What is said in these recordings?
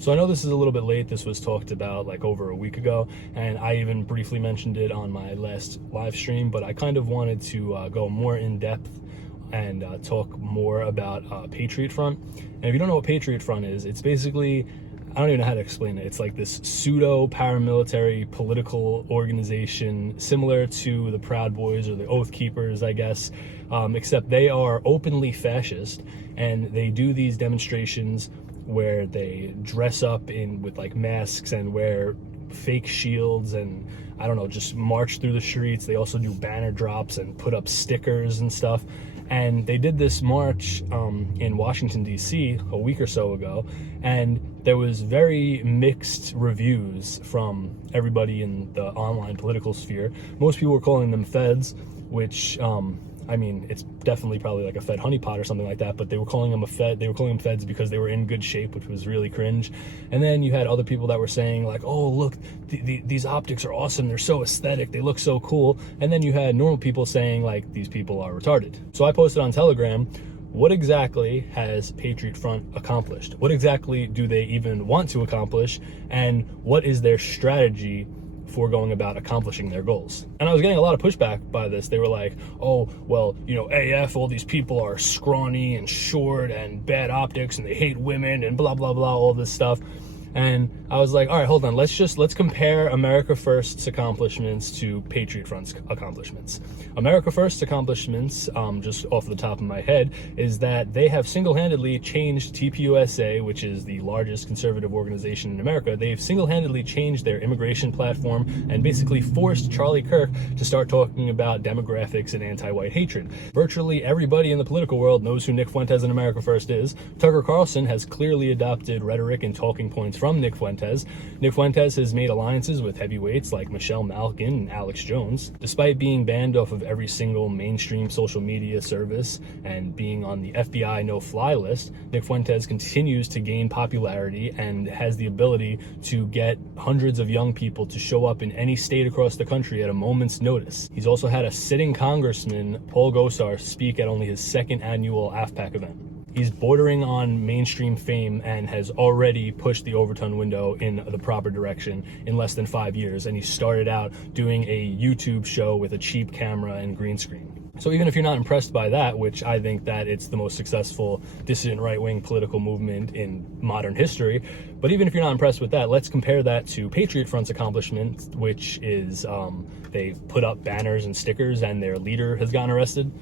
So I know this is a little bit late. This was talked about like over a week ago, and I even briefly mentioned it on my last live stream, but I kind of wanted to go more in depth and talk more about Patriot Front. And if you don't know what Patriot Front is, it's basically, I don't even know how to explain it. It's like this pseudo paramilitary political organization similar to the Proud Boys or the Oath Keepers, I guess, except they are openly fascist, and they do these demonstrations where they dress up with like masks and wear fake shields and, I don't know, just march through the streets. They also do banner drops and put up stickers and stuff. And they did this march in Washington, D.C. a week or so ago, and there was very mixed reviews from everybody in the online political sphere. Most people were calling them feds, which, I mean, it's definitely probably like a Fed honeypot or something like that, but they were calling them feds because they were in good shape, which was really cringe. And then you had other people that were saying like, oh, look, these optics are awesome. They're so aesthetic. They look so cool. And then you had normal people saying like, these people are retarded. So I posted on Telegram, what exactly has Patriot Front accomplished? What exactly do they even want to accomplish? And what is their strategy for going about accomplishing their goals? And I was getting a lot of pushback by this. They were like, oh, well, you know, AF, all these people are scrawny and short and bad optics and they hate women and blah, blah, blah, all this stuff. And I was like, all right, hold on. Let's compare America First's accomplishments to Patriot Front's accomplishments. America First's accomplishments, just off the top of my head, is that they have single-handedly changed TPUSA, which is the largest conservative organization in America. They've single-handedly changed their immigration platform and basically forced Charlie Kirk to start talking about demographics and anti-white hatred. Virtually everybody in the political world knows who Nick Fuentes and America First is. Tucker Carlson has clearly adopted rhetoric and talking points from Nick Fuentes. Nick Fuentes has made alliances with heavyweights like Michelle Malkin and Alex Jones. Despite being banned off of every single mainstream social media service and being on the FBI no-fly list, Nick Fuentes continues to gain popularity and has the ability to get hundreds of young people to show up in any state across the country at a moment's notice. He's also had a sitting congressman, Paul Gosar, speak at only his second annual AFPAC event. He's bordering on mainstream fame and has already pushed the Overton window in the proper direction in less than 5 years. And he started out doing a YouTube show with a cheap camera and green screen. So even if you're not impressed by that, which I think that it's the most successful dissident right-wing political movement in modern history, but even if you're not impressed with that, let's compare that to Patriot Front's accomplishment, which is they put up banners and stickers and their leader has gotten arrested.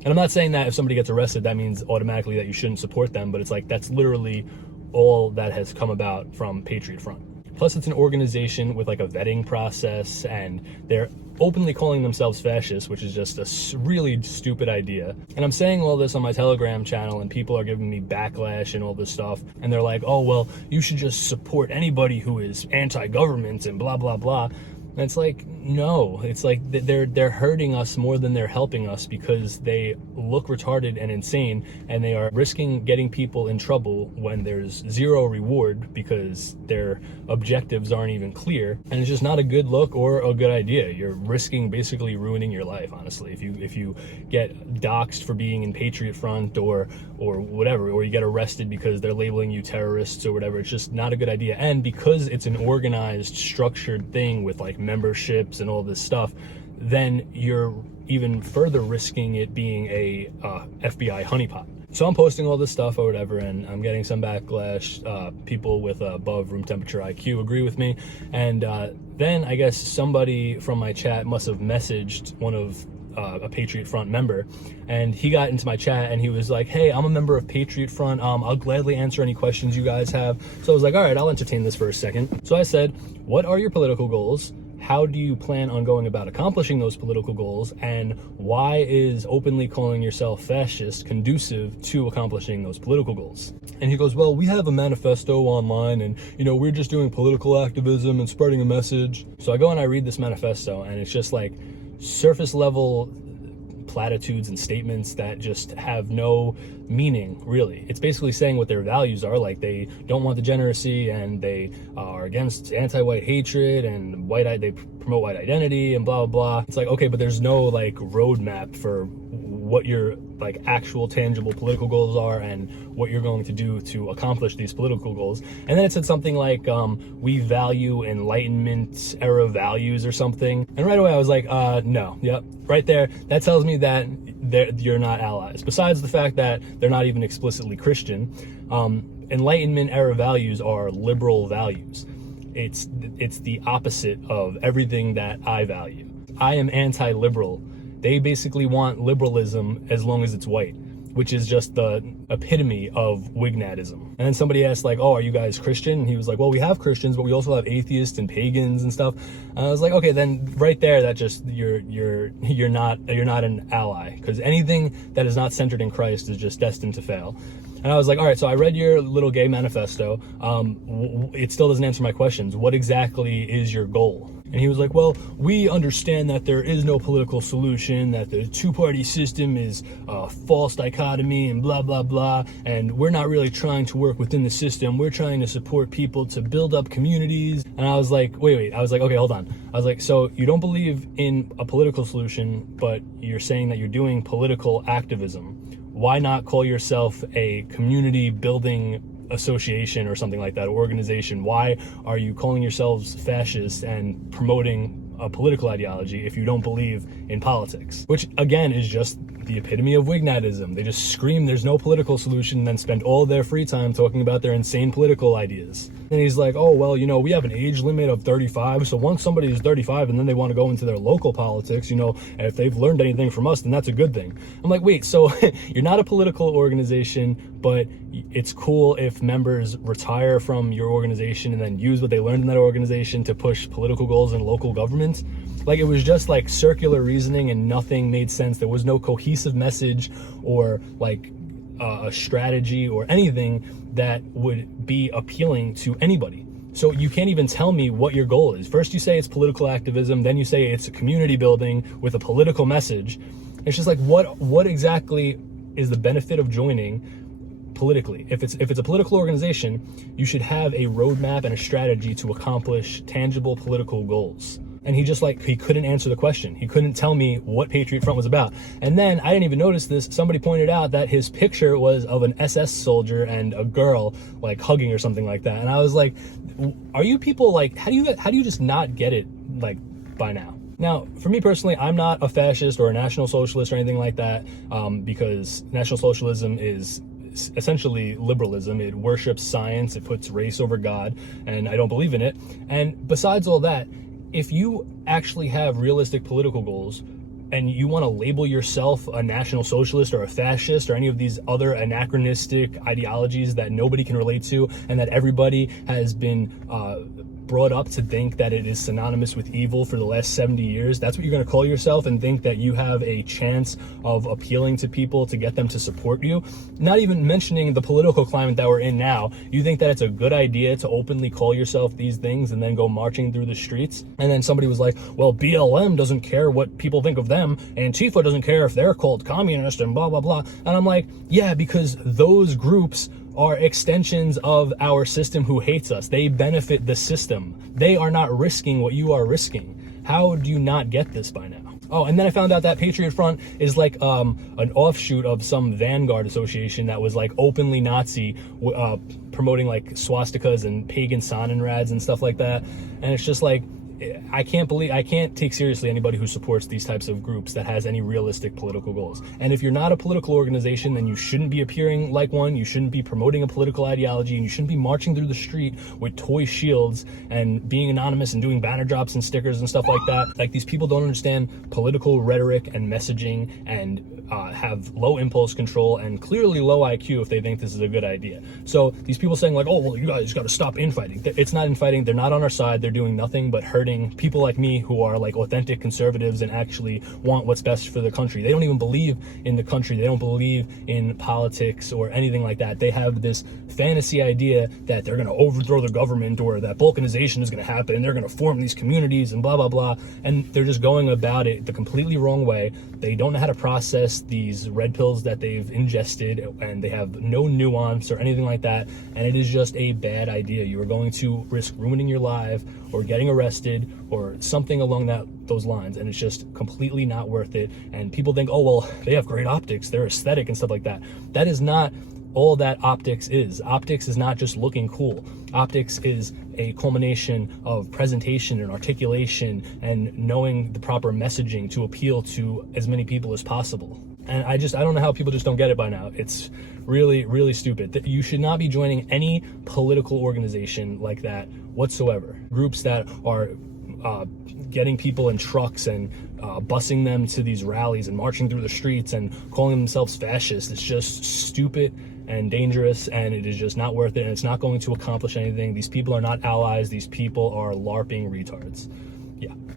And I'm not saying that if somebody gets arrested, that means automatically that you shouldn't support them, but it's like that's literally all that has come about from Patriot Front. Plus, it's an organization with like a vetting process, and they're openly calling themselves fascists, which is just a really stupid idea. And I'm saying all this on my Telegram channel, and people are giving me backlash and all this stuff, and they're like, oh, well, you should just support anybody who is anti-government and blah, blah, blah. And it's like, no, it's like they're hurting us more than they're helping us because they look retarded and insane, and they are risking getting people in trouble when there's zero reward because their objectives aren't even clear. And it's just not a good look or a good idea. You're risking basically ruining your life, honestly. If you get doxxed for being in Patriot Front or whatever, or you get arrested because they're labeling you terrorists or whatever, it's just not a good idea. And because it's an organized, structured thing with like memberships and all this stuff, then you're even further risking it being a FBI honeypot. So I'm posting all this stuff or whatever, and I'm getting some backlash. People with above room temperature IQ agree with me. And then I guess somebody from my chat must have messaged one of a Patriot Front member, and he got into my chat and he was like, hey, I'm a member of Patriot Front. I'll gladly answer any questions you guys have. So I was like, all right, I'll entertain this for a second. So I said, what are your political goals? How do you plan on going about accomplishing those political goals? And why is openly calling yourself fascist conducive to accomplishing those political goals? And he goes, well, we have a manifesto online, and, you know, we're just doing political activism and spreading a message. So I go and I read this manifesto, and it's just like surface level platitudes and statements that just have no meaning, really. It's basically saying what their values are, like they don't want degeneracy, and they are against anti-white hatred, and they promote white identity, and blah, blah, blah. It's like, okay, but there's no like roadmap for what you're like actual tangible political goals are and what you're going to do to accomplish these political goals. And then it said something like, we value Enlightenment era values or something. And right away I was like, no, yep, right there. That tells me that you're not allies. Besides the fact that they're not even explicitly Christian, Enlightenment era values are liberal values. It's the opposite of everything that I value. I am anti-liberal. They basically want liberalism as long as it's white, which is just the epitome of Wignatism. And then somebody asked like, oh, are you guys Christian? And he was like, well, we have Christians, but we also have atheists and pagans and stuff. And I was like, okay, then right there, that just, you're not an ally, because anything that is not centered in Christ is just destined to fail. And I was like, all right, so I read your little gay manifesto. It still doesn't answer my questions. What exactly is your goal? And he was like, well, we understand that there is no political solution, that the two-party system is a false dichotomy and blah, blah, blah. And we're not really trying to work within the system. We're trying to support people to build up communities. And I was like, wait. I was like, okay, hold on. I was like, so you don't believe in a political solution, but you're saying that you're doing political activism. Why not call yourself a community building association or something like that, organization? Why are you calling yourselves fascist and promoting a political ideology if you don't believe in politics? Which again is just the epitome of Wignatism. They just scream there's no political solution and then spend all their free time talking about their insane political ideas. And he's like, oh, well, we have an age limit of 35. So once somebody is 35 and then they want to go into their local politics, and if they've learned anything from us, then that's a good thing. I'm like, wait, so you're not a political organization, but it's cool if members retire from your organization and then use what they learned in that organization to push political goals in local government? Like, it was just like circular reasoning and nothing made sense. There was no cohesive message or like a strategy or anything that would be appealing to anybody. So you can't even tell me what your goal is. First you say it's political activism, then you say it's a community building with a political message. It's just like, what exactly is the benefit of joining politically? If it's a political organization, you should have a roadmap and a strategy to accomplish tangible political goals. And he couldn't answer the question. He couldn't tell me what Patriot Front was about. And then I didn't even notice this. Somebody pointed out that his picture was of an SS soldier and a girl like hugging or something like that. And I was like, are you people like, how do you just not get it like by now? Now, for me personally, I'm not a fascist or a National Socialist or anything like that, because National Socialism is essentially liberalism. It worships science, it puts race over God, and I don't believe in it. And besides all that, if you actually have realistic political goals and you want to label yourself a National Socialist or a fascist or any of these other anachronistic ideologies that nobody can relate to and that everybody has been brought up to think that it is synonymous with evil for the last 70 years, that's what you're going to call yourself and think that you have a chance of appealing to people to get them to support you? Not even mentioning the political climate that we're in now, you think that it's a good idea to openly call yourself these things and then go marching through the streets? And then somebody was like, well, BLM doesn't care what people think of them, Antifa doesn't care if they're called communist and blah, blah, blah. And I'm like, yeah, because those groups are extensions of our system who hates us. They benefit the system. They are not risking what you are risking. How do you not get this by now? Oh, and then I found out that Patriot Front is like an offshoot of some Vanguard association that was like openly Nazi, promoting like swastikas and pagan Sonnenrads and stuff like that. And it's just like, I can't take seriously anybody who supports these types of groups that has any realistic political goals. And if you're not a political organization, then you shouldn't be appearing like one, you shouldn't be promoting a political ideology, and you shouldn't be marching through the street with toy shields and being anonymous and doing banner drops and stickers and stuff like that. Like, these people don't understand political rhetoric and messaging and have low impulse control and clearly low IQ if they think this is a good idea. So these people saying like, oh, well, you guys got to stop infighting. It's not infighting. They're not on our side. They're doing nothing but hurting people like me who are like authentic conservatives and actually want what's best for the country. They don't even believe in the country. They don't believe in politics or anything like that. They have this fantasy idea that they're going to overthrow the government or that balkanization is going to happen and they're going to form these communities and blah, blah, blah. And they're just going about it the completely wrong way. They don't know how to process these red pills that they've ingested, and they have no nuance or anything like that. And it is just a bad idea. You are going to risk ruining your life or getting arrested kid or something along those lines, and it's just completely not worth it. And people think, oh well, they have great optics, they're aesthetic and stuff like that. That is not all that optics is. Optics is not just looking cool. Optics is a culmination of presentation and articulation and knowing the proper messaging to appeal to as many people as possible. And I don't know how people just don't get it by now. It's really, really stupid. You should not be joining any political organization like that whatsoever. Groups that are getting people in trucks and busing them to these rallies and marching through the streets and calling themselves fascists. It's just stupid and dangerous, and it is just not worth it, and it's not going to accomplish anything. These people are not allies. These people are LARPing retards. Yeah.